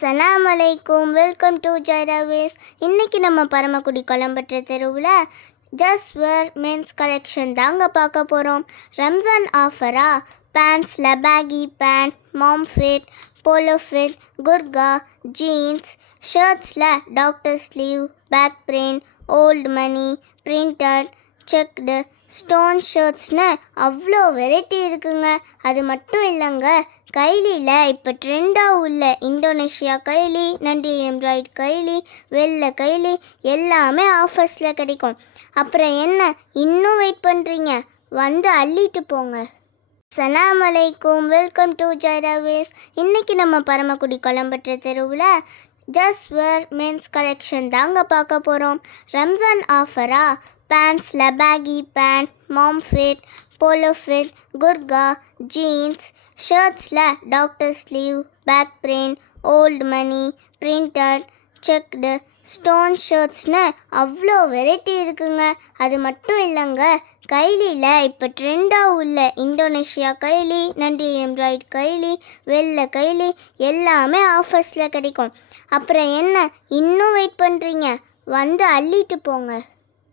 சலாம் அலைக்கும், welcome to Zaira waves. இன்றைக்கி நம்ம பரமக்குடி கொலம்பற்ற தெருவில் ஜஸ்ட் வேர் மென்ஸ் கலெக்ஷன் தாங்க பார்க்க போகிறோம். ரம்ஜான் ஆஃபராக பேண்ட்ஸில் baggy pant, mom fit, polo fit, குர்கா, jeans, ஷர்ட்ஸில் doctor sleeve, back print, old money, printed, checked, stone ஷர்ட்ஸ்னு அவ்வளோ வெரைட்டி இருக்குங்க. அது மட்டும் இல்லைங்க, கைலியில் இப்போ ட்ரெண்டாக உள்ள இந்தோனேஷியா கைலி, நண்டி எம்ப்ராய்ட் கைலி, வெள்ளை கைலி எல்லாமே ஆஃபர்ஸில் கிடைக்கும். அப்புறம் என்ன இன்னும் வெயிட் பண்ணுறீங்க? வந்து அள்ளிட்டு போங்க. சலாம் அலைக்கும், வெல்கம் டு ஜைரா வேவ்ஸ். இன்றைக்கி நம்ம பரமக்குடி கொலம்பற்ற தெருவில் ஜஸ்ட் வேர் மென்ஸ் கலெக்ஷன் தாங்க பார்க்க போகிறோம். ரம்ஜான் ஆஃபராக பேண்ட்ஸில் baggy pant, mom fit, polo fit, குர்கா, jeans, ஷர்ட்ஸில் doctor sleeve, back print, old money, printed, checked, stone ஷர்ட்ஸ்னு அவ்வளோ வெரைட்டி இருக்குங்க. அது மட்டும் இல்லைங்க, கைலியில் இப்போ ட்ரெண்டாக உள்ள இந்தோனேஷியா கைலி, நண்டி எம்ப்ராய்ட் கைலி, வெள்ளை கைலி எல்லாமே ஆஃபர்ஸில் கிடைக்கும். அப்புறம் என்ன இன்னும் வெயிட் பண்ணுறீங்க? வந்து அள்ளிட்டு போங்க.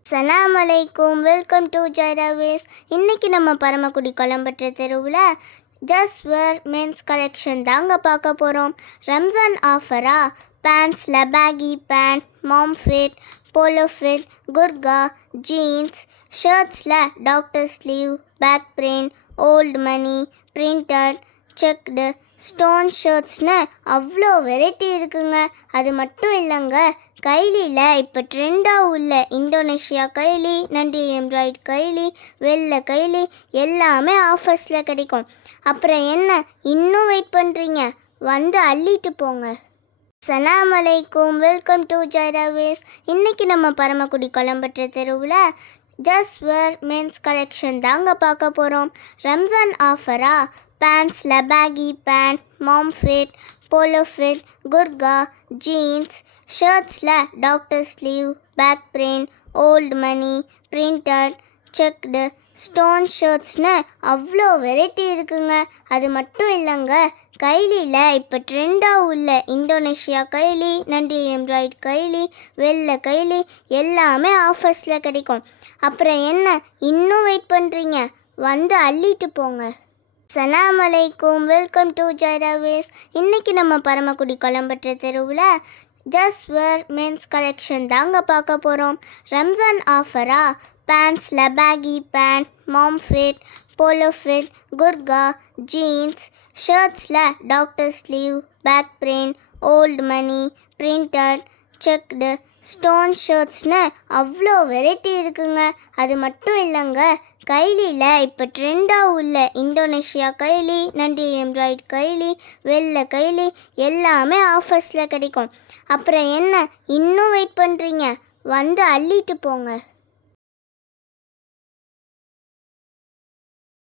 சலாம் அலைக்கும், வெல்கம் டு ஜைரா வேவ்ஸ். இன்றைக்கி நம்ம பரமக்குடி கொலம்பற்ற தெருவில் ஜஸ்ட் வேர் மென்ஸ் கலெக்ஷன் தாங்க பார்க்க போகிறோம். ரம்ஜான் ஆஃபராக பேண்ட்ஸில் baggy pant, mom fit, polo fit, குர்கா, jeans, ஷர்ட்ஸில் doctor sleeve, back print, old money, printed, checked, stone ஷர்ட்ஸ்னு அவ்வளோ வெரைட்டி இருக்குங்க. அது மட்டும் இல்லைங்க, கைலியில் இப்போ ட்ரெண்டாக உள்ள இந்தோனேஷியா கைலி, நண்டி எம்ப்ராய்ட் கைலி, வெள்ளை கைலி எல்லாமே ஆஃபர்ஸில் கிடைக்கும். அப்புறம் என்ன இன்னும் வெயிட் பண்ணுறீங்க? வந்து அள்ளிட்டு போங்க. சலாம் அலைக்கும், வெல்கம் டு ஜைரா வேவ்ஸ். இன்றைக்கி நம்ம பரமக்குடி கொலம்பற்ற தெருவில் ஜஸ்ட் வேர் மென்ஸ் கலெக்ஷன் தாங்க பார்க்க போகிறோம். ரம்ஜான் ஆஃபராக பேண்ட்ஸில் baggy pant, mom fit, polo fit, குர்கா, jeans, ஷர்ட்ஸில் doctor sleeve, back print, old money, printed, checked, stone ஷர்ட்ஸ்னு அவ்வளோ வெரைட்டி இருக்குங்க. அது மட்டும் இல்லைங்க, கைலியில் இப்போ ட்ரெண்டாக உள்ள இந்தோனேஷியா கைலி, நண்டி எம்ப்ராய்ட் கைலி, வெள்ளை கைலி எல்லாமே ஆஃபர்ஸில் கிடைக்கும். அப்புறம் என்ன இன்னும் வெயிட் பண்ணுறீங்க? வந்து அள்ளிட்டு போங்க. சலாம் அலைக்கும், வெல்கம் டு ஜைரா வேவ்ஸ். இன்றைக்கி நம்ம பரமக்குடி கொலம்பற்ற தெருவில் ஜஸ்ட் வேர் மென்ஸ் கலெக்ஷன் தாங்க பார்க்க போகிறோம். ரம்ஜான் ஆஃபராக பேண்ட்ஸில் baggy pant, mom fit, polo fit, குர்கா, jeans, ஷர்ட்ஸில் doctor sleeve, back print, old money, printed, checked, stone ஷர்ட்ஸ்னு அவ்வளோ வெரைட்டி இருக்குங்க. அது மட்டும் இல்லைங்க, கைலியில் இப்போ ட்ரெண்டாக உள்ள இந்தோனேஷியா கைலி, நண்டி எம்ப்ராய்ட் கைலி, வெள்ளை கைலி எல்லாமே ஆஃபர்ஸில் கிடைக்கும். அப்புறம் என்ன இன்னும் வெயிட் பண்ணுறீங்க? வந்து அள்ளிட்டு போங்க.